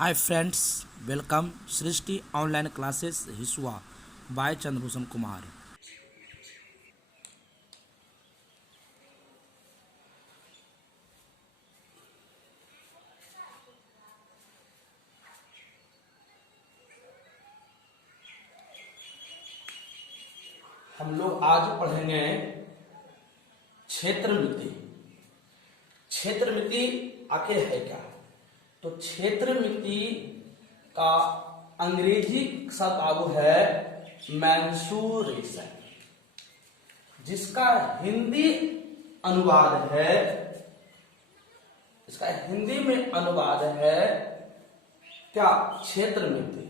Hi friends, welcome Srishti online classes Hisua by Chandrabhushan Kumar. हम लोग आज पढ़ेंगे क्षेत्रमिति। क्षेत्रमिति आखिर है क्या? तो क्षेत्रमिति का अंग्रेजी शब्द है मेंसुरेशन, जिसका हिंदी अनुवाद है, इसका हिंदी में अनुवाद है क्या? क्षेत्रमिति।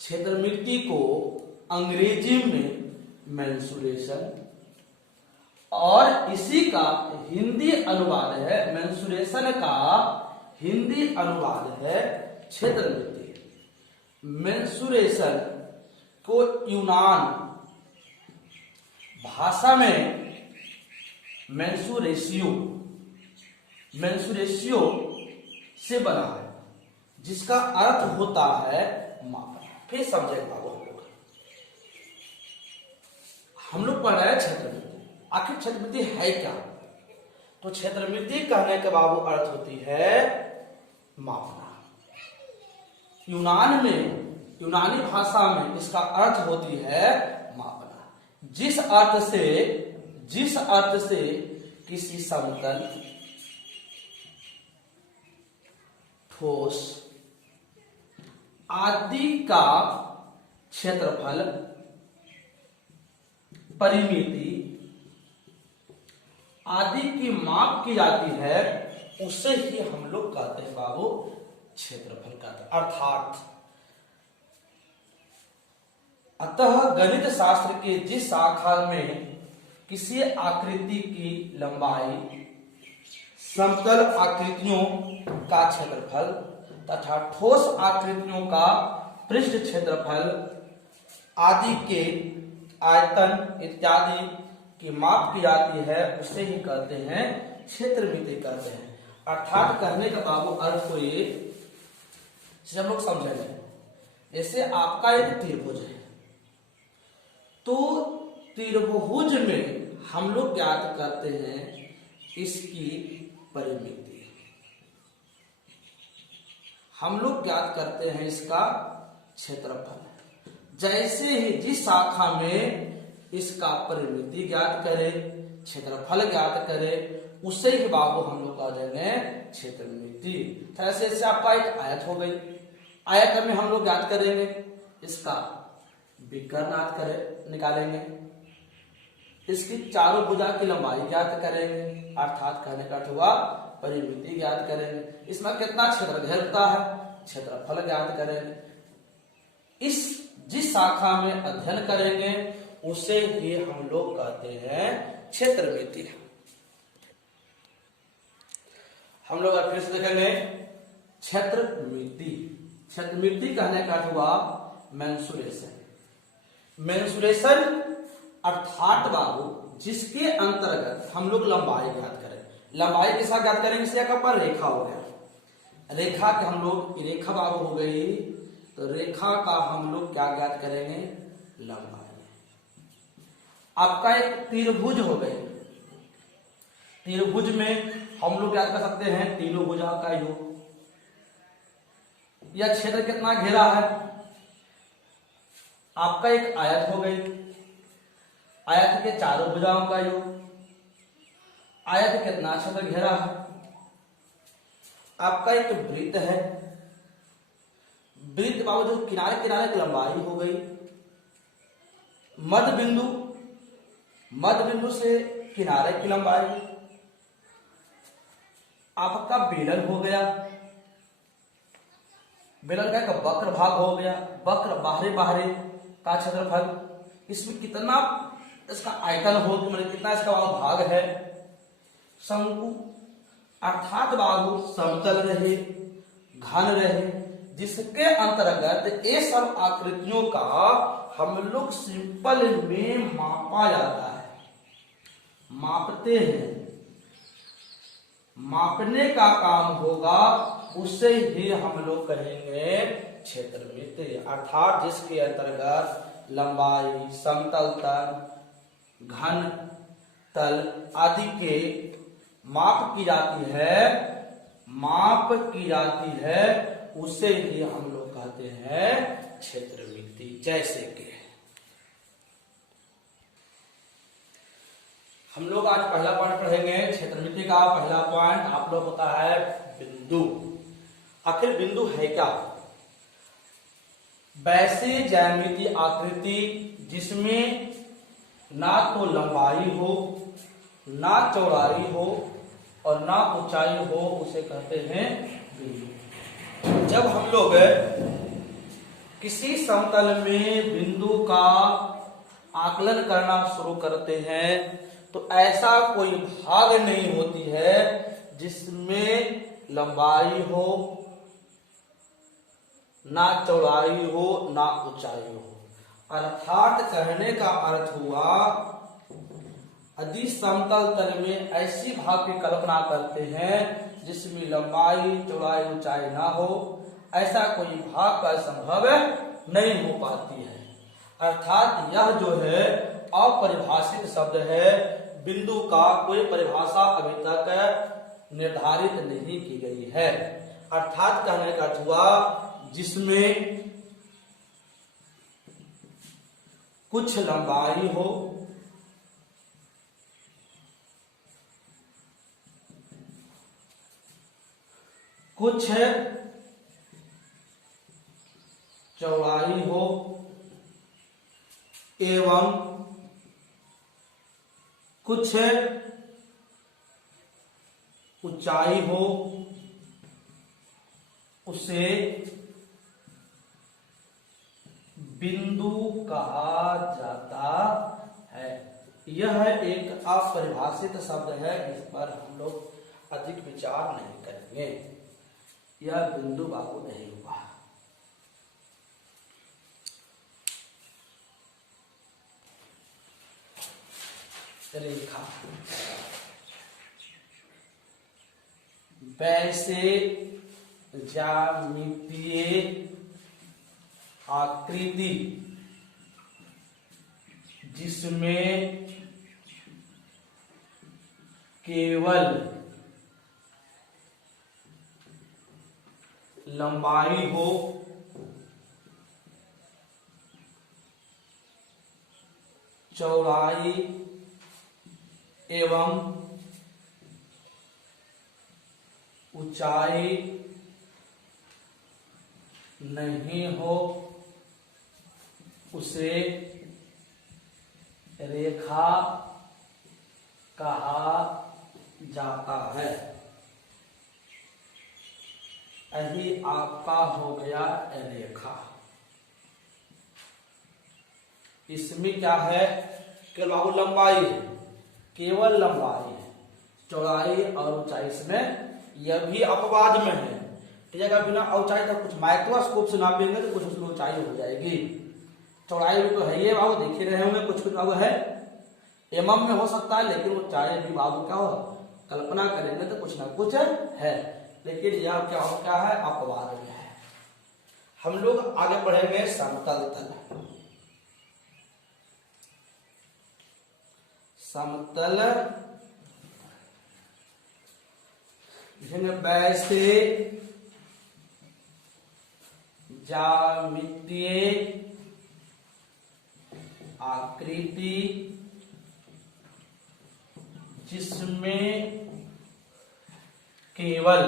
क्षेत्रमिति को अंग्रेजी में मेंसुरेशन और इसी का हिंदी अनुवाद है, मेंसुरेशन का हिंदी अनुवाद है क्षेत्रमिति। मेंसुरेशन को यूनान भाषा में मेंसुरेशियो से बना है, जिसका अर्थ होता है मापना। फिर समझेगा हम लोग पढ़ रहे हैं क्षेत्रमिति। आखिर क्षेत्रमिति है क्या? तो क्षेत्रमिति कहने के बाबू अर्थ होती है मापना। यूनानी भाषा में इसका अर्थ होती है मापना। जिस अर्थ से किसी समतल, ठोस आदि का क्षेत्रफल, परिमिति आदि की माप की जाती है, उसे ही हम लोग कहते हैं बाबू क्षेत्रफल कहते हैं। अतः गणित शास्त्र के जिस शाखा में किसी आकृति की लंबाई, समतल आकृतियों का क्षेत्रफल तथा ठोस आकृतियों का पृष्ठ क्षेत्रफल आदि के आयतन इत्यादि की माप की जाती है, उसे ही कहते हैं क्षेत्रमिति कहते हैं। अर्थात कहने का बाबू अर्थ को ये हम लोग समझेंगे। जैसे आपका एक त्रिभुज है, तो त्रिभुज में हम लोग ज्ञात करते हैं इसकी परिमिति, हम लोग ज्ञात करते हैं इसका क्षेत्रफल। जैसे ही जिस शाखा में इसका परिमिति ज्ञात करे, क्षेत्रफल ज्ञात करे, उसे ही बाबू हम लोग कह देंगे क्षेत्रमिति। ऐसे आपका एक आयत हो गई। आयत में हम लोग ज्ञात करेंगे इसका विकर्ण निकालेंगे, इसकी चारों भुजा की लंबाई ज्ञात करेंगे, अर्थात कहने का अर्थ हुआ परिमिति ज्ञात करेंगे। इसमें कितना क्षेत्र घेरता है, क्षेत्रफल ज्ञात करेंगे। जिस शाखा में अध्ययन करेंगे उसे ही हम लोग कहते हैं क्षेत्रमिति। हम लोग फिर से देखेंगे क्षेत्रमिति। क्षेत्रमिति कहने का अर्थ हुआ मेंसुरेशन अर्थात बाबू जिसके अंतर्गत हम लोग लंबाई ज्ञात करें। लंबाई के साथ ज्ञात करेंगे, इसलिए पर रेखा हो गया, रेखा के हम लोग रेखा बाबू हो गई, तो रेखा का हम लोग क्या ज्ञात करेंगे? लंबाई। आपका एक त्रिभुज हो गई, त्रिभुज में हम लोग ज्ञात कर सकते हैं तीनों भुजा का योग। यह क्षेत्र कितना घेरा है? आपका एक आयत हो गई, आयत के चारों भुजाओं का योग। आयत कितना क्षेत्र घेरा है? आपका एक वृत्त है, वृत्त बाबू जो किनारे किनारे की लंबाई हो गई। मध्य बिंदु से किनारे की लंबाई। आपका बेलन हो गया, बेलन का एक वक्र भाग हो गया, वक्र बाहरी का क्षेत्रफल। इसमें कितना इसका आयतन हो, मतलब कितना इसका भाग है। शंकु अर्थात बाबू समतल रहे, घन रहे, जिसके अंतर्गत ये सब आकृतियों का हम लोग सिंपल में मापा जाता है, मापते हैं। मापने का काम होगा उसे ही हम लोग कहेंगे क्षेत्रमिति। अर्थात जिसके अंतर्गत लंबाई, समतल तल, घन तल आदि के माप की जाती है उसे ही हम लोग कहते हैं क्षेत्रमिति। जैसे कि हम लोग आज पहला पॉइंट पढ़ेंगे क्षेत्रमिति का। पहला पॉइंट आप लोग होता है बिंदु। आखिर बिंदु है क्या? वैसे ज्यामितीय आकृति जिसमें ना तो लंबाई हो, ना चौड़ाई हो और ना ऊंचाई हो उसे कहते हैं बिंदु। जब हम लोग किसी समतल में बिंदु का आकलन करना शुरू करते हैं तो ऐसा कोई भाग नहीं होती है जिसमें लंबाई हो, ना चौड़ाई हो, ना ऊंचाई हो। अर्थात कहने का अर्थ हुआ यदि समतल तल में ऐसी भाग की कल्पना करते हैं जिसमें लंबाई, चौड़ाई, ऊंचाई ना हो, ऐसा कोई भाग का संभव नहीं हो पाती है। अर्थात यह जो है अपरिभाषित शब्द है। बिंदु का कोई परिभाषा अभी तक निर्धारित नहीं की गई है। अर्थात कहने का अर्थ हुआ जिसमें कुछ लंबाई हो, कुछ चौड़ाई हो एवं कुछ ऊंचाई हो, उसे बिंदु कहा जाता है। यह एक अपरिभाषित शब्द है, इस पर हम लोग अधिक विचार नहीं करेंगे। यह बिंदु बाबू नहीं हुआ। रेखा वैसे ज्यामितीय आकृति जिसमें केवल लंबाई हो, चौड़ाई एवं ऊंचाई नहीं हो उसे रेखा कहा जाता है। यही आपका हो गया रेखा। इसमें क्या है? केवल बाबू लंबाई है, केवल लंबाई है, चौड़ाई और ऊंचाई इसमें यह भी अपवाद में है। जगह बिना ऊंचाई तक कुछ माइक्रोस्कोप से नापेंगे तो कुछ उसमें ऊंचाई हो जाएगी। चौड़ाई भी तो है ये बाबू, देख ही रहे होंगे, कुछ कुछ बाबू है एमएम में हो सकता है, लेकिन ऊंचाई भी बाबू क्या हो, कल्पना करेंगे तो कुछ ना कुछ है, लेकिन यह क्या है, अपवाद में है। हम लोग आगे बढ़ेंगे समतल तल। समतल वैसे ज्यामितीय आकृति जिसमें केवल,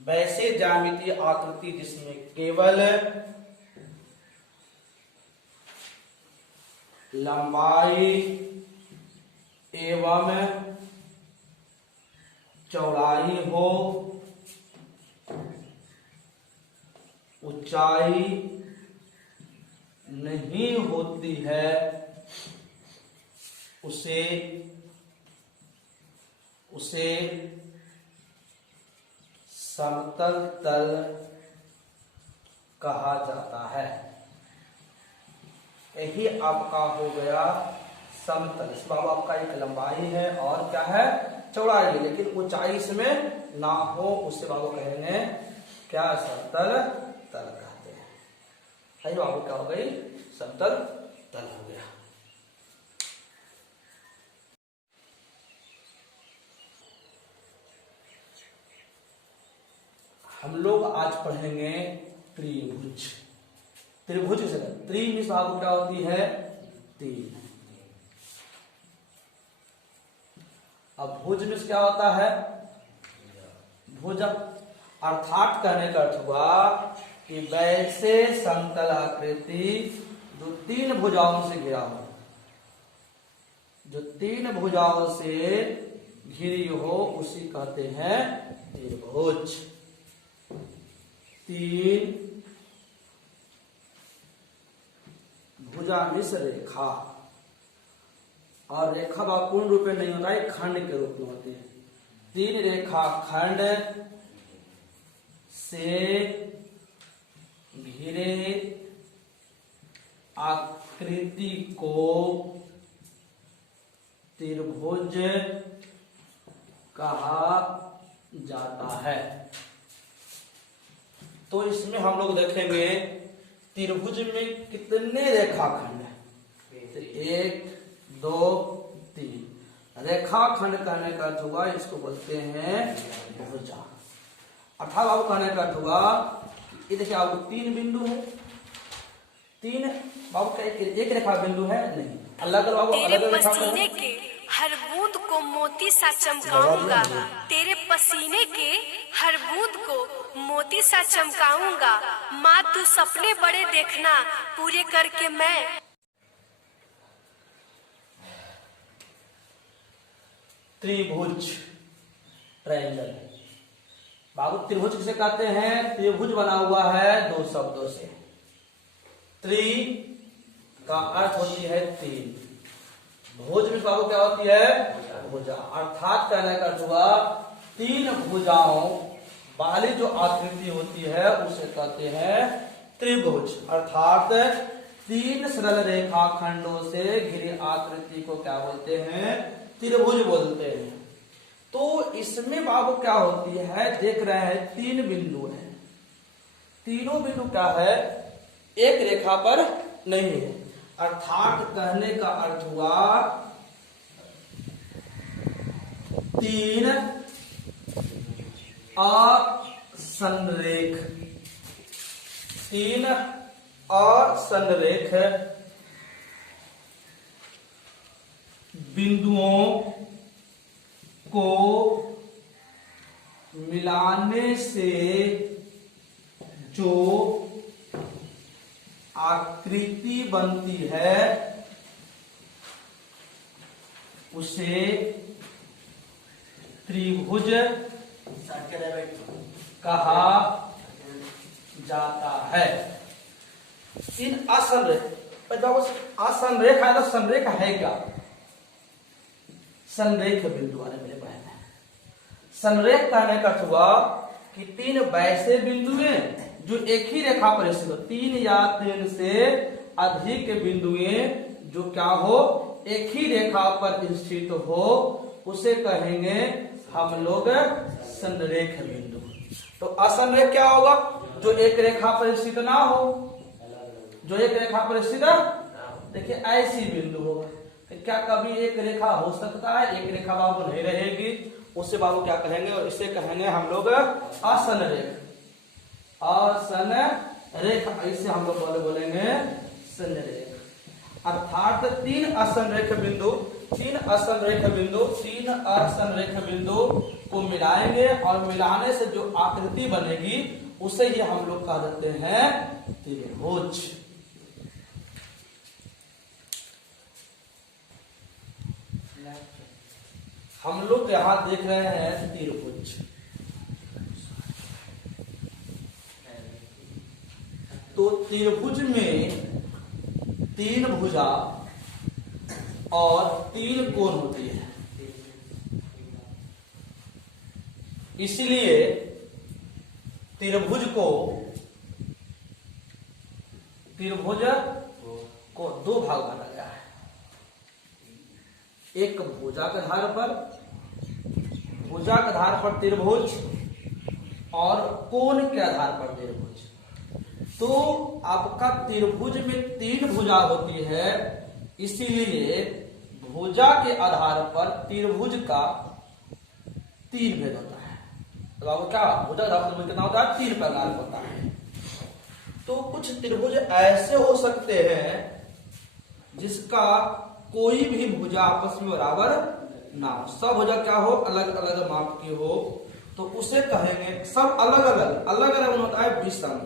वैसे ज्यामितीय आकृति जिसमें केवल लंबाई एवं चौड़ाई हो, ऊंचाई नहीं होती है, उसे समतल तल कहा जाता है। यही आपका हो गया समतल। इस बाबू आपका एक लंबाई है और क्या है, चौड़ाई, लेकिन ऊंचाई इसमें ना हो, उससे बाबू कहेंगे क्या, समतल तल कहते हैं। आइए बाबू क्या हो गई, समतल तल हो गया। हम लोग आज पढ़ेंगे त्रिभुज। त्रिभुज से त्रि मीन्स बाबू क्या होती है, तीन। अब भुज मीन्स क्या होता है, भुजा, अर्थात कहने का अर्थ हुआ कि वैसे समतल आकृति जो तीन भुजाओं से घिरा हो, जो तीन भुजाओं से घिरी हो, उसी कहते हैं त्रिभुज। तीन भुजा मिस रेखा, और रेखा बा पूर्ण रूप में नहीं होता है, खंड के रूप में होती है। तीन रेखा खंड से घिरे आकृति को त्रिभुज कहा जाता है। तो इसमें हम लोग देखेंगे त्रिभुज में कितने रेखाखंड है, तो 1 2 3 रेखाखंड कहने का अर्थ हुआ, इसको बोलते हैं भुजा। अर्थात बाबू कहने का अर्थ हुआ, ये देखिए आपको तीन बिंदु है, तीन बाबू का एक रेखा बिंदु है नहीं, अलग अलग बाबू अलग अलग पसीने के हर बूंद को मोती सा चमकाऊंगा, तेरे पसीने के हर बूंद को मोती सा चमकाऊंगा, माँ तू सपने बड़े देखना पूरे करके मैं। त्रिभुज, ट्रायंगल। बाबू त्रिभुज किसे कहते हैं, त्रिभुज बना हुआ है दो शब्दों से। त्रि का अर्थ होती है तीन, भुज में बाबू क्या होती है, भुजा। अर्थात कहने का अर्थ हुआ तीन भुजाओं वाली जो आकृति होती है उसे कहते हैं त्रिभुज। अर्थात तीन सरल रेखा खंडों से घिरी आकृति को क्या बोलते हैं, त्रिभुज बोलते हैं। तो इसमें बाबू क्या होती है, देख रहे हैं तीन बिंदु है, तीनों बिंदु क्या है, एक रेखा पर नहीं है। अर्थात कहने का अर्थ हुआ तीन असंरेख, तीन असंरेख बिंदुओं को मिलाने से जो आकृति बनती है उसे त्रिभुज कहा जाता है। इन असंरेख है तो संरेख है क्या, संरेख बिंदु वाले मेरे बहन है। संरेख कहने का अर्थ हुआ कि तीन वैसे बिंदु जो एक ही रेखा पर स्थित हो, तीन या तीन से अधिक बिंदुएं जो क्या हो, एक ही रेखा पर स्थित हो, उसे कहेंगे हम लोग संरेख बिंदु। तो असंरेख क्या होगा, जो एक रेखा पर स्थित ना हो, जो एक रेखा पर स्थित, देखिए ऐसी बिंदु होगा। तो क्या कभी एक रेखा हो सकता है, एक रेखा बाबू नहीं रहेगी, उससे बाबू क्या कहेंगे, और इसे कहेंगे हम लोग असंरेख। असंरेख, इसे हम लोग बोलेंगे संरेख। अर्थात तीन असंरेख बिंदु, तीन असंरेख बिंदु को मिलाएंगे और मिलाने से जो आकृति बनेगी उसे ही हम लोग कह देते हैं त्रिभुज। हम लोग यहां देख रहे हैं त्रिभुज। तो त्रिभुज में तीन भुजा और तीन कोण होती है, इसलिए त्रिभुज को दो भाग बांटा गया है, एक भुजा के आधार पर भुजा के आधार पर त्रिभुज और कोण के आधार पर त्रिभुज। तो आपका त्रिभुज में 3 भुजा होती है, इसीलिए भुजा के आधार पर त्रिभुज का 3 भेद होता है। तो आपको क्या भुजा का त्रिभुज कितना होता है? 3 प्रकार होता है। तो कुछ त्रिभुज ऐसे हो सकते हैं जिसका कोई भी भुजा आपस में बराबर ना हो, सब भुजा क्या हो, अलग अलग माप की हो, तो उसे कहेंगे सब अलग अलग होता है विषम।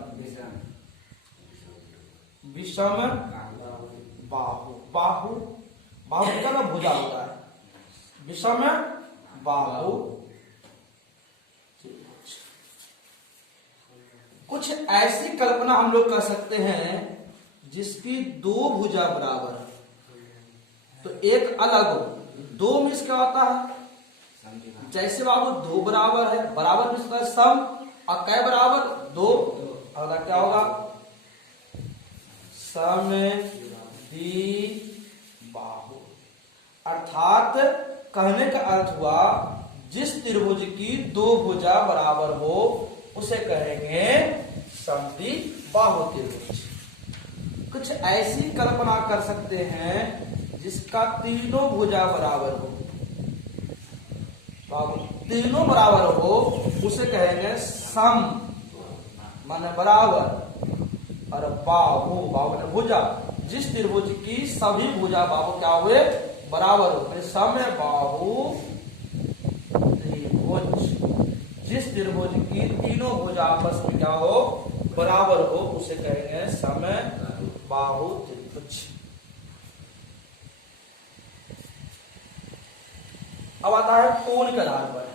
विषम बाहु, बाहु का भुजा होता है, विषम बाहु। कुछ ऐसी कल्पना हम लोग कर सकते हैं जिसकी 2 भुजा बराबर है, तो एक अलग हो। 2 में क्या होता है? जैसे बाबू 2 बराबर है, बराबर में इसका सम, और कै बराबर 2, अगला क्या होगा? सम दी बाहु। अर्थात कहने का अर्थ हुआ जिस त्रिभुज की 2 भुजा बराबर हो उसे कहेंगे समद्वि बाहु त्रिभुज। कुछ ऐसी कल्पना कर सकते हैं जिसका तीनों भुजा बराबर हो, तीनों बराबर हो, उसे कहेंगे सम माने बराबर, और बाहु, बाहु ने भुजा। जिस त्रिभुज की सभी भुजा बाहु क्या हुए? बराबर हो, सम बाहु त्रिभुज। जिस त्रिभुज की तीनों भुजा आपस में क्या हो? बराबर हो, उसे कहेंगे सम बाहु त्रिभुज। अब आता है कोण के आधार पर।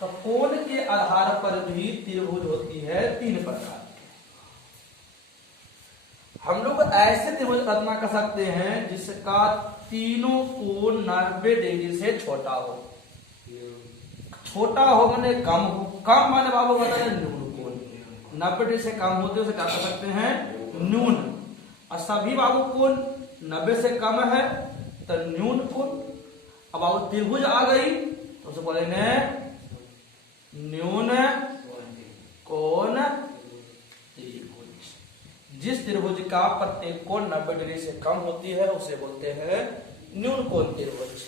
तो कोण के आधार पर भी त्रिभुज होती है 3 प्रकार की। हम लोग ऐसे त्रिभुज कल्पना कर सकते हैं जिसका तीनों कोण 90 डिग्री से छोटा हो। छोटा हो माने कम हो, कम माने बाबू बता रहे न्यून कोण। 90 डिग्री से कम होते उसे क्या कर सकते हैं? न्यून। और सभी बाबू कोण 90 से कम है तो न्यून कोण। अब बाबू त्रिभुज आ गई तो उसे बोलेंगे न्यून कोण त्रिभुज। जिस त्रिभुज का प्रत्येक कोण 90 डिग्री से कम होती है उसे बोलते हैं न्यून कोण त्रिभुज।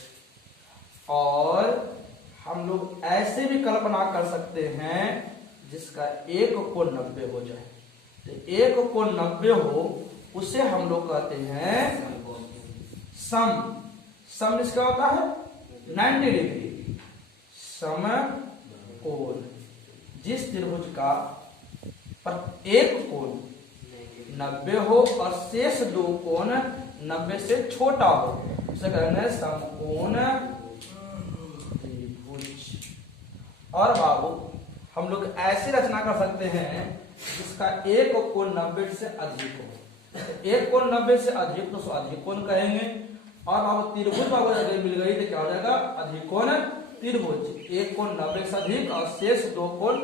और हम लोग ऐसे भी कल्पना कर सकते हैं जिसका एक कोण 90 हो जाए। तो एक कोण 90 हो उसे हम लोग कहते हैं सम। सम इसका होता है 90 डिग्री सम कोण। जिस त्रिभुज का एक कोण 90 हो और शेष 2 कोण 90 से छोटा हो उसे कहेंगे समकोण त्रिभुज। और बाबू हम लोग ऐसी रचना कर सकते हैं जिसका एक कोण 90 से अधिक हो। एक कोण 90 से अधिक तो अधिक कोण कहेंगे। और बाबू त्रिभुज बाबू अगर मिल गई तो क्या हो जाएगा? अधिक कोण त्रिभुज। एक कोण 90 से अधिक और शेष 2 कोण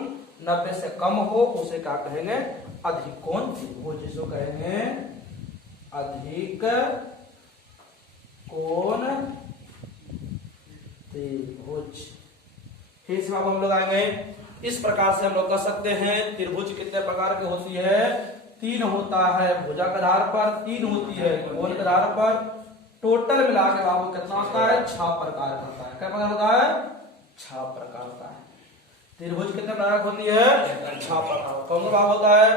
90 से कम हो उसे क्या कहेंगे? अधिक कोण त्रिभुज। जिसको कहेंगे अधिक कोण त्रिभुज। फिर से हम लोग आएंगे इस प्रकार से हम लोग कर सकते हैं त्रिभुज कितने प्रकार की होती है? 3 होता है भुजा के आधार पर, 3 होती है कोण के आधार पर। टोटल मिला के बाबू कितना होता है? 6 प्रकार का होता है। क्या प्रकार होता है? 6 प्रकार का है। त्रिभुज कितने प्रकार की होती है? 6 प्रकार। कौन सा होता है?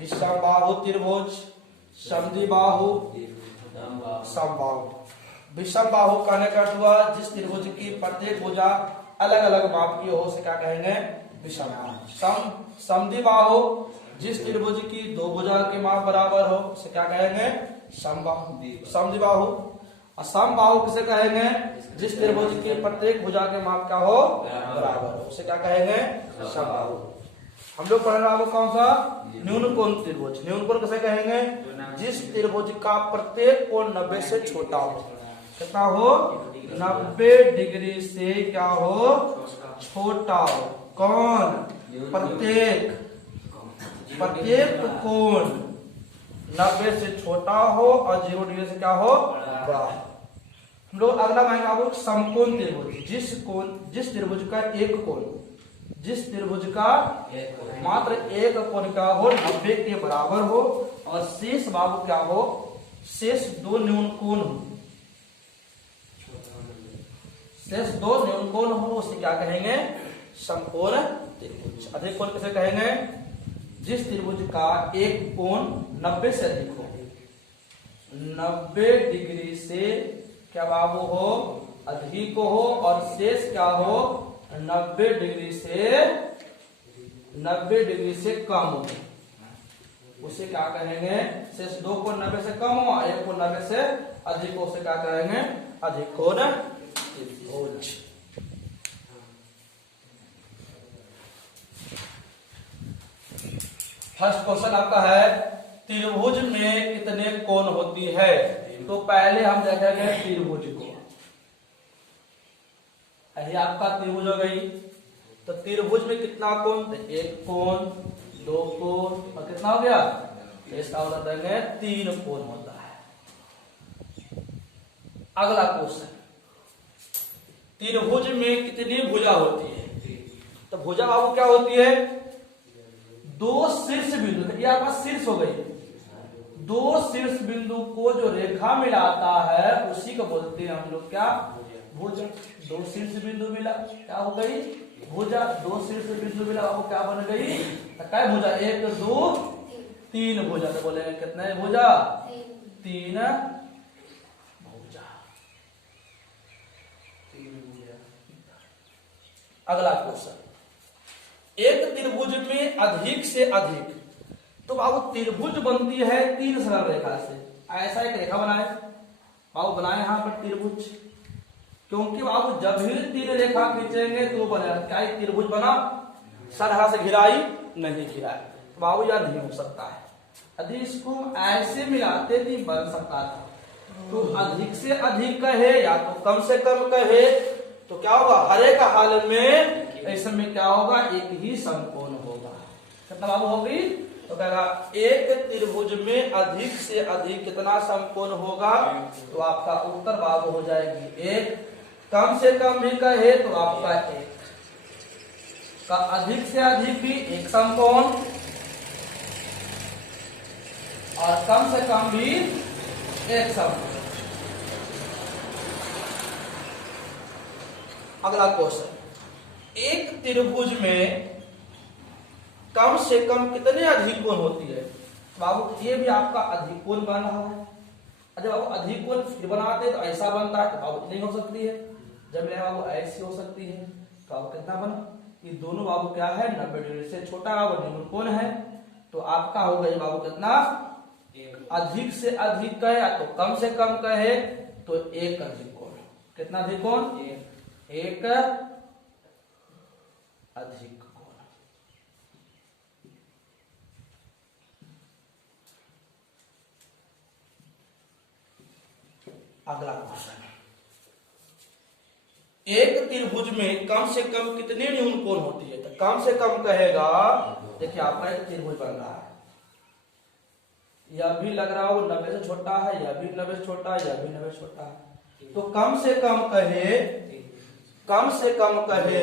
विषम बाहु त्रिभुज, समद्वि बाहु, समबाहु। विषम बाहु कहने का अर्थ हुआ जिस त्रिभुज की प्रत्येक भुजा अलग अलग माप की हो उसे क्या कहेंगे? विषम बाहु। समद्वि बाहु जिस त्रिभुज की 2 भुजा के माप बराबर हो उसे क्या कहेंगे? समबाहु। समद्वि बाहु। और समबाहु किसे कहेंगे? जिस त्रिभुज की प्रत्येक भुजा के माप क्या हो? बराबर हो उसे क्या कहेंगे? समबाहु। हम लोग पढ़ रहे कौन सा? न्यून कोण त्रिभुज। न्यून कोण किसे कहेंगे? जिस त्रिभुज का प्रत्येक कोण 90 से छोटा हो। कितना हो? 90 डिग्री से क्या हो? छोटा हो। कौन? प्रत्येक कोण 90 से छोटा हो और 0 डिग्री से क्या हो? बड़ा। हम लोग अगला मानेंगे आपको समकोण त्रिभुज। जिस त्रिभुज का एक कोण, जिस त्रिभुज का मात्र एक कोण क्या हो 90 के बराबर हो और शेष बाबू क्या हो, शेष दो न्यून कोण हो, शेष दो न्यून कोण हो, उसे क्या कहेंगे, समकोण त्रिभुज। अधिक कोण किसे कहेंगे, जिस त्रिभुज का एक कोण 90 से अधिक हो, 90 डिग्री से क्या बाबू हो, अधिक हो, और शेष क्या हो 90 डिग्री से कम हो, उसे क्या कहेंगे, शेष दो कोण 90 से कम हो, एक कोण 90 से अधिक हो, उसे क्या कहेंगे, अधिक कोण त्रिभुज। फर्स्ट क्वेश्चन आपका है त्रिभुज में कितने कोण होती है। तो पहले हम देखेंगे त्रिभुज को। यही आपका त्रिभुज हो गई, तो त्रिभुज में कितना कोण, तो एक कोण, दो कोण, और कितना हो गया, इसका उत्तर देंगे 3 कोण होता है। अगला क्वेश्चन, त्रिभुज में कितनी भुजा होती है। तो भुजा बाबू क्या होती है, दो शीर्ष बिंदु, ये आपका शीर्ष हो गई, दो शीर्ष बिंदु को जो रेखा मिलाता है उसी को बोलते हैं हम लोग क्या, भुजा। दो शीर्ष बिंदु मिला क्या हो गई, भुजा। दो शीर्ष बिंदु मिला वो क्या बन गई, तो क्या भुजा, 1 2 3 भुजा। तो बोलेंगे कितने भुजा, 3 भुजा। अगला क्वेश्चन, एक त्रिभुज में अधिक से अधिक, तो बाबू त्रिभुज बनती है 3 सरल रेखा से। ऐसा एक रेखा बनाए बाबू, बनाए यहां पर त्रिभुज, क्योंकि बाबू जब भी 3 रेखा खींचेंगे तो बनेगा क्या, त्रिभुज बना, सरहा से घिराई नहीं घिराई, तो बाबू यह नहीं हो सकता है। यदि इसको ऐसे मिलाते भी बन सकता था, तो अधिक से अधिक कहे या तो कम से कम कहे, तो क्या होगा, हर एक हाल में ऐसे में क्या होगा, एक ही समकोण होगा। कितना बाबू होगी, तो कहेगा एक त्रिभुज में अधिक से अधिक कितना समकोण होगा, तो आपका उत्तर बाबू हो जाएगी 1। कम से कम भी कहे तो आपका 1 का, अधिक से अधिक भी 1 समकोण, और कम से कम भी 1 समकोण। अगला क्वेश्चन, एक त्रिभुज में कम से कम कितने अधिक कोण होती है। बाबू ये भी आपका अधिक कोण बन रहा है। जब बाबू अधिक कोण फिर बनाते तो ऐसा बनता है, तो बाबू नहीं हो सकती है। जब मेरे बाबू ऐसी हो सकती है, तो बाबू कितना बना, ये दोनों बाबू क्या है 90 डिग्री से छोटा बाबू न्यून कोण है, तो आपका हो गई बाबू कितना, अधिक से अधिक कहे या तो कम से कम कहे तो 1 अधिक कोण। कितना अधिक कोण, 1 अधिक कोण। अगला क्वेश्चन, एक त्रिभुज में कम से कम कितने न्यून कोण होती है। तो कम से कम कहेगा, देखिए आपका एक त्रिभुज बन रहा है, यह भी लग रहा हो 90 से छोटा है, यह भी 90 से छोटा है, यह भी 90 से छोटा है, तो कम से कम कहे, कम से कम कहे,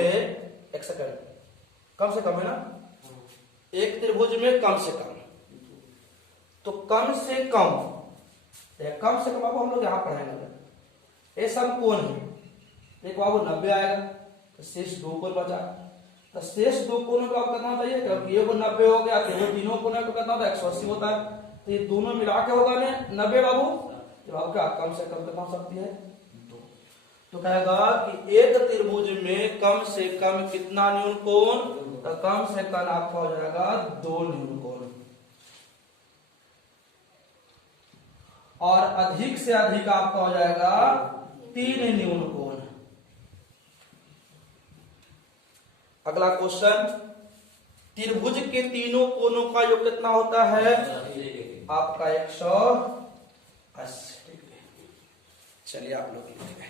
एक सेकंड, कम से कम है ना, एक त्रिभुज में कम से कम, तो कम से कम, कम से कम बाबू हम लोग यहां पढ़ेंगे, ये समकोण है, एक बाबू 90 आएगा, तो शेष 2 कोण बचा, तो शेष 2 कोणों का कितना होता है, क्योंकि ये को 90 हो गया, तो ये तीनों कोणों का कितना होता है 180 होता है, तो ये दोनों मिला के होगा 90 बाबू। तो बाबू क्या कम से कम कितना हो सकती है 2। तो कहेगा कि एक त्रिभुज में कम से कम कितना न्यून कोण, तो कम से कम आपका हो जाएगा 2 न्यून कोण, और अधिक से अधिक आपका हो जाएगा 3 न्यून कोण। अगला क्वेश्चन, त्रिभुज के तीनों कोणों का योग कितना होता है, आपका 180 डिग्री। चलिए आप लोग लिखेंगे,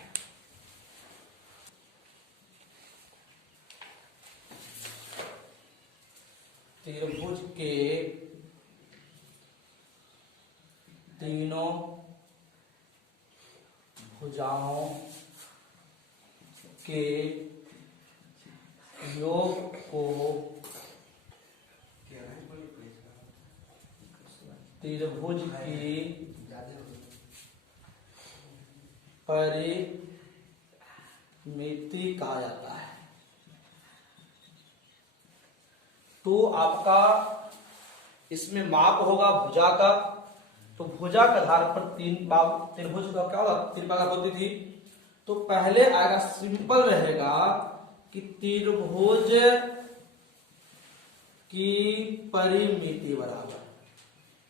त्रिभुज के तीनों भुजाओं के योग को त्रिभुज की परिमिति कहा जाता है। तो आपका इसमें माप होगा भुजा का, तो भुजा के आधार पर त्रिभुज का क्या होगा, तीन भाग होती थी। तो पहले आएगा, सिंपल रहेगा कि त्रिभुज की परिमिति बराबर,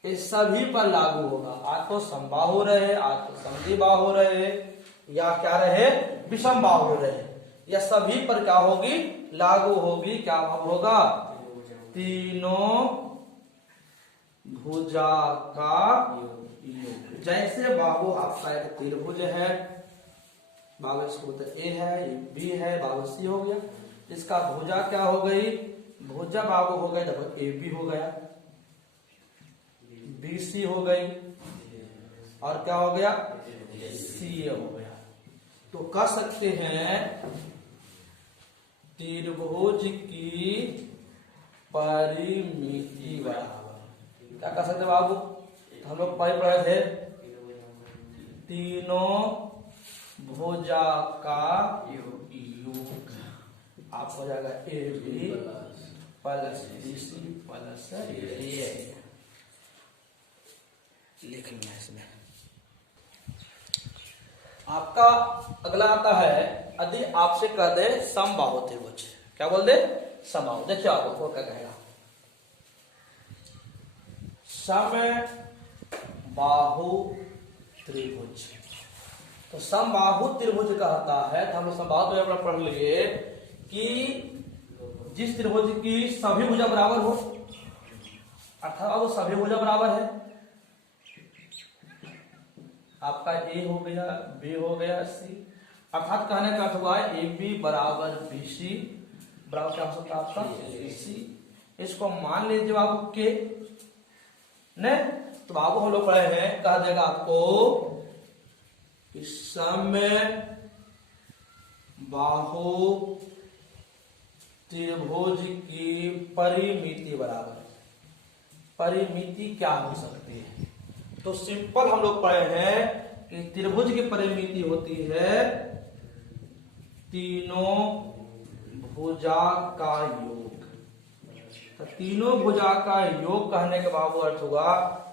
ये सभी पर लागू होगा। आज तो समबाहु रहे, आज तो समद्विबाहु रहे, या क्या रहे, विषम बाहु रहे, या सभी पर क्या होगी, लागू होगी। क्या भाव होगा, तीनों भुजा का योग। जैसे बाबू आपका एक त्रिभुज है, बाबू इसको बोलते ए है, ये बी है, बाबू सी हो गया। इसका भुजा क्या हो गई, भुजा बाबू हो गई, देखो ए बी हो गया, बी सी हो गई, और क्या हो गया, सी हो गया। तो कह सकते हैं त्रिभुज की परिमिति बराबर, क्या कह सकते बाबू, हम लोग पढ़े थे, तीनों भुजा का योग। आप हो जाएगा A B plus B C plus A. लिख लिया इसमें। आपका अगला आता है, यदि आपसे कह दे समबाहु त्रिभुज, क्या बोल दे, समबाहु। देखिए आपको क्या कहेगा, समबाहु त्रिभुज। तो समबाहु त्रिभुज कहता है, तो हम लोग समबाहु त्रिभुज पढ़ लिए कि जिस त्रिभुज की सभी भुजा बराबर हो, अर्थात वो सभी भुजा बराबर है। आपका ए हो गया, बी हो गया, सी, अर्थात कहने का अर्थ हुआ ए बी बराबर बी सी बराबर क्या हो सकता है आपका सी। इसको मान लीजिए बाबू के, ने तो बाबू हम लोग पढ़े हैं, कह देगा आपको समबाहु त्रिभुज की परिमिति बराबर, परिमिति क्या हो सकती है। तो सिंपल हम लोग पढ़े हैं कि त्रिभुज की परिमिति होती है तीनों भुजा का योग। तो तीनों भुजा का योग कहने के बाबू अर्थ हुआ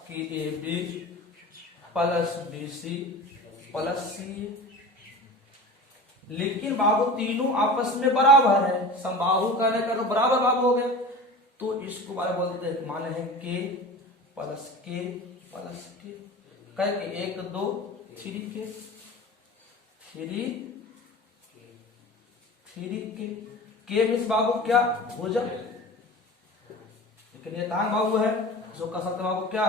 कि A B plus B C plus C. लेकिन बाबू तीनों आपस में बराबर है, समबाहु कहने का तो बराबर बाबू हो गए। तो इसको बारे बोलते हैं, माने हैं के प्लस के प्लस के, कह के 1 2 3 के, 3 के मीन्स बाबू क्या, भुजा। लेकिन ये तान बाबू है, जो कह सकते बाबू क्या,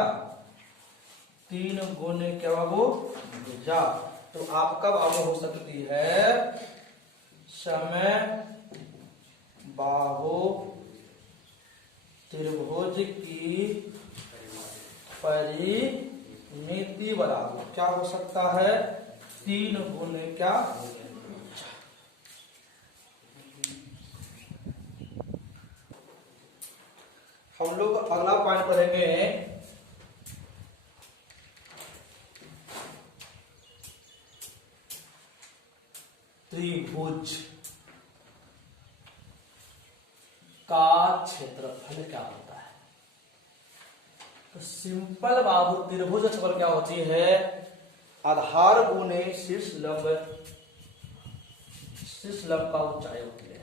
3 गुने क्या बाबू, भुजा। तो आपका बाबू हो सकती है समबाहु त्रिभुज की परिमिति बराबर क्या हो सकता है, 3 गुने क्या, हम लोग अगला पॉइंट पढ़ेंगे त्रिभुज का क्षेत्रफल क्या होता है। तो सिंपल बाबू त्रिभुज क्षेत्रफल क्या होती है, आधार गुने शीर्ष लंब का ऊंचाई होती है।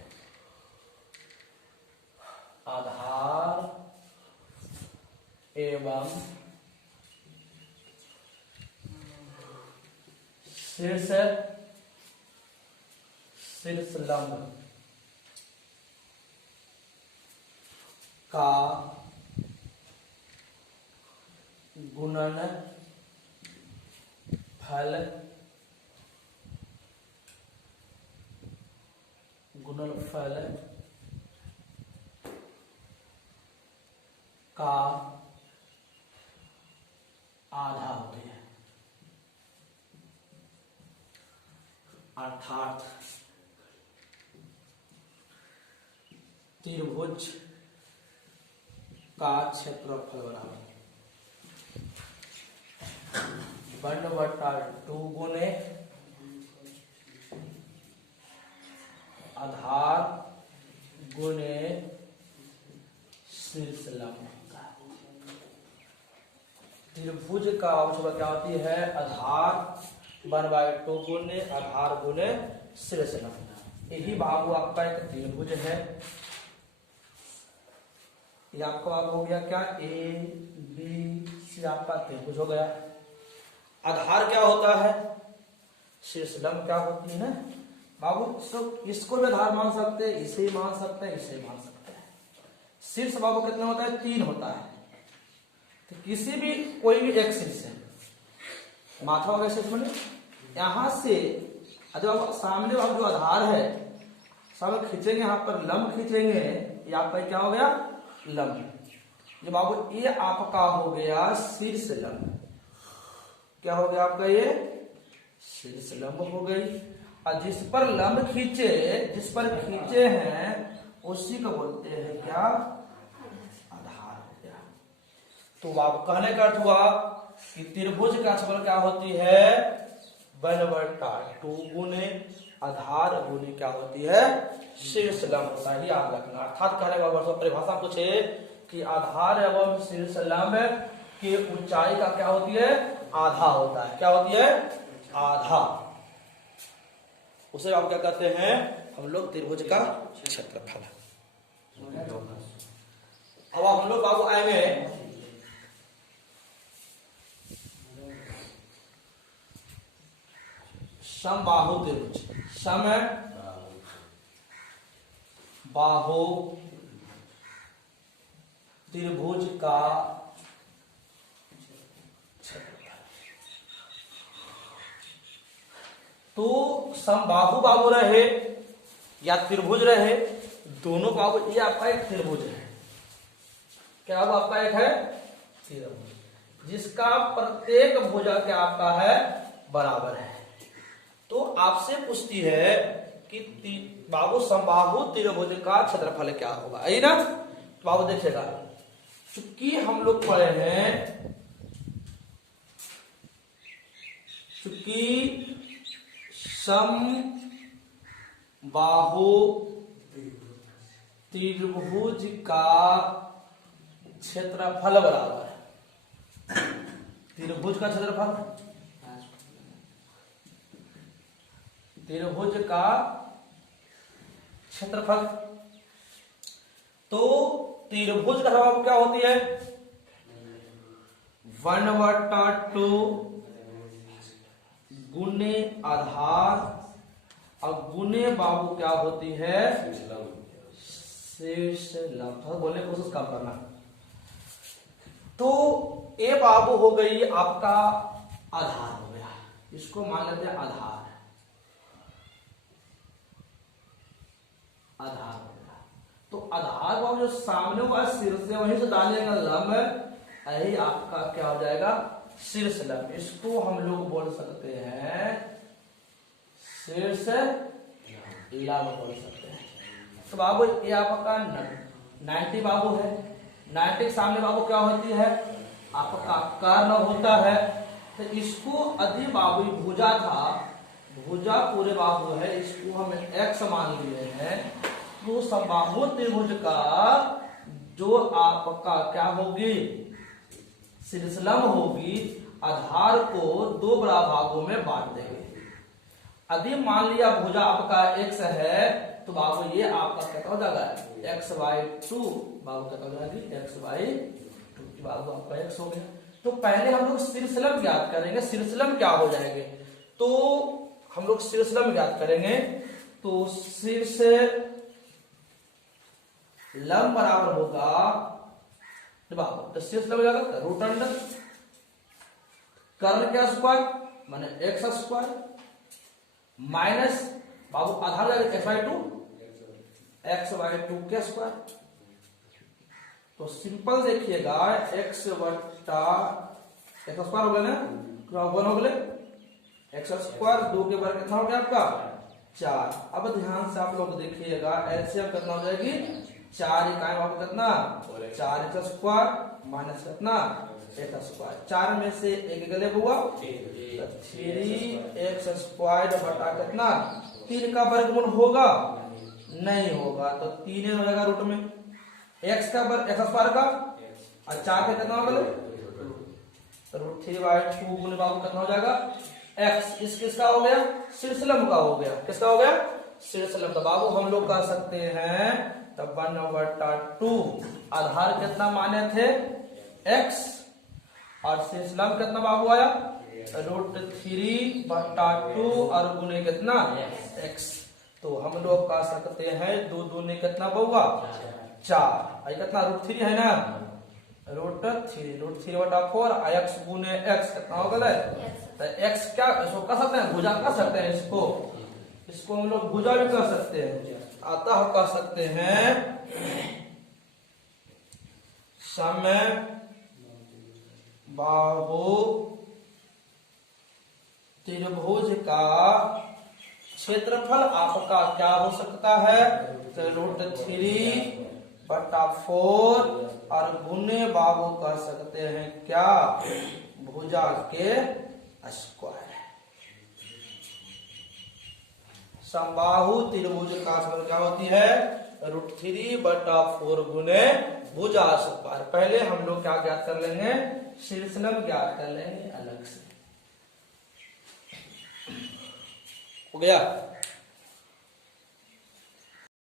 आधार एवं शीर्ष लंब का गुणन फल का आधा होती है। अर्थात त्रिभुज का क्षेत्रफल बराबर 1/2 गुने आधार गुने शीर्ष लंब। त्रिभुज का अवक्षय क्या होती है? आधार 1/2 गुने आधार गुने शीर्ष लंब। यही बाबू आपका एक त्रिभुज है। ये आपका बाबू हो गया क्या? ए बी सी आपका त्रिभुज हो गया। आधार क्या होता है? शीर्ष लंब क्या होती है ना बाबू? सब इसको भी आधार मान सकते हैं, इसे ही मान सकते हैं, इसे ही मान सकते हैं। शीर्ष बाबू कितना होता है? 3 होता है। तो किसी भी कोई भी एक शीर्ष है, माथा हो गया शीर्ष में, यहां से जब सामने वाला जो आधार है सामने खींचेंगे, यहाँ पर लंब खींचेंगे, ये आपका क्या हो गया? लंब। ये बाबू ये आपका हो गया शीर्ष लंब। क्या हो गया आपका? ये शीर्ष लंब हो गई। और जिस पर लंब खींचे, जिस पर खींचे हैं उसी को बोलते हैं क्या? आधार हो गया। तो आप कहने का अर्थ हुआ कि त्रिभुज का क्षेत्रफल क्या होती है? 1/2 गुने आधार गुने क्या होती है? शीर्ष लंब होता है। याद रखना। अर्थात कहने का परिभाषा पूछे कि आधार एवं शीर्ष लंब की ऊंचाई का क्या होती है? आधा होता है। क्या होती है? आधा। उसे आप क्या कहते हैं? हम लोग त्रिभुज का क्षेत्रफल। अब हम लोग बाबू आएंगे समबाहु त्रिभुज। सम बाहु त्रिभुज का क्षेत्रफल। तो समबाहु बाबू रहे या त्रिभुज रहे, दोनों बाबू, ये आपका एक त्रिभुज है। क्या बाबू आपका एक है? त्रिभुज, जिसका प्रत्येक भुजा क्या आपका है? बराबर है। तो आपसे पूछती है कि बाबू समबाहु त्रिभुज का क्षेत्रफल क्या होगा? आई ना? तो बाबू देखिएगा, चूंकि हम लोग पढ़े हैं, चूंकि समबाहु त्रिभुज का क्षेत्रफल बराबर है त्रिभुज का क्षेत्रफल, त्रिभुज का क्षेत्रफल। तो त्रिभुज का क्षेत्रफल क्या होती है? 1/2 गुने आधार और गुने बाबू क्या होती है? शीर्ष लंब। बोलने की कोशिश कम करना। तो ए बाबू हो गई आपका आधार हो गया, इसको मान लेते हैं आधार। आधार हो गया। तो आधार बाबू जो सामने हुआ शीर्ष से वहीं से डालेगा लंब, यही आपका क्या हो जाएगा? शीर्ष लंब। इसको हम लोग बोल सकते हैं शीर्ष लंब बोल सकते हैं। तो बाबू ये आपका 90 बाबू है। 90 के सामने बाबू क्या होती है? आपका कर्ण होता है। तो इसको अधि बाबू भुजा था, भुजा पूरे बाबू है, इसको हम x मान लिए हैं। तो समबाहु त्रिभुज का जो आपका क्या होगी? शीर्षलंब होगी, आधार को 2 बड़ा भागों में बांट देंगे। यदि मान लिया भुजा आपका x है, तो बाबू ये आपका क्या हो जाएगा? x/2 बाबू क्या हो जाएगी? x/2 बाबू आपका x हो गया। तो पहले हम लोग शीर्षलंब ज्ञात करेंगे। शीर्षलंब क्या हो जाएंगे? तो हम लोग शीर्षलंब ज्ञात करेंगे। तो शीर्ष लंब बराबर होगा बाबू, तो शीर्ष लंब जाएगा रूट अंडर कर्ण क्या स्क्वायर माने x² माइनस बाबू आधार जाएगा x/2 के स्क्वायर। तो सिंपल देखिएगा x बट्टा x स्क्वायर हो गया ना, 1 हो गया x², 2 के बराबर कितना हो गया आपका 4। अब ध्यान से आप लोग देखिएगा एलसीएम कितना हो जाएगी 4 इकाई बाबू कितना 4x स्क्वायर माइनस कितना x स्क्वायर। 4 में से एक गले हुआ 3x स्क्वायर बटा कितना 3 का वर्गमूल होगा नहीं होगा तो 3 हो जाएगा रूट में x का x स्क्वायर का और 4 का कितना होगा रूट 3/2 गुने बाबू कितना हो जाएगा x। किसका हो गया शीर्षलम का हो गया। किसका हो गया शीर्षलम का। बाबू हम लोग कह सकते हैं तब 1/2 आधार कितना माने थे x और शीर्षलम कितना बाबू आया रूट 3/2 और गुने कितना x। तो हम लोग कह सकते हैं 2 दूनी कितना होगा 4 कितना रूट 3 है ना रूट 3/4 x गुने x कितना हो गया तो x क्या इसको कर सकते हैं भुजा कर सकते हैं इसको हम लोग भुजा भी कर सकते हैं। अतः कह सकते हैं समय बाहु त्रिभुज का क्षेत्रफल आपका क्या हो सकता है तो रूट 3/4 और गुने बाबू कह सकते हैं क्या भुजा के स्क्वायर। समबाहु त्रिभुज का क्षेत्रफल क्या होती है रूट 3/4 गुने भुजा स्क्वायर। पहले हम लोग क्या ज्ञात कर लेंगे शीर्षलम ज्ञात कर लेंगे अलग से हो गया।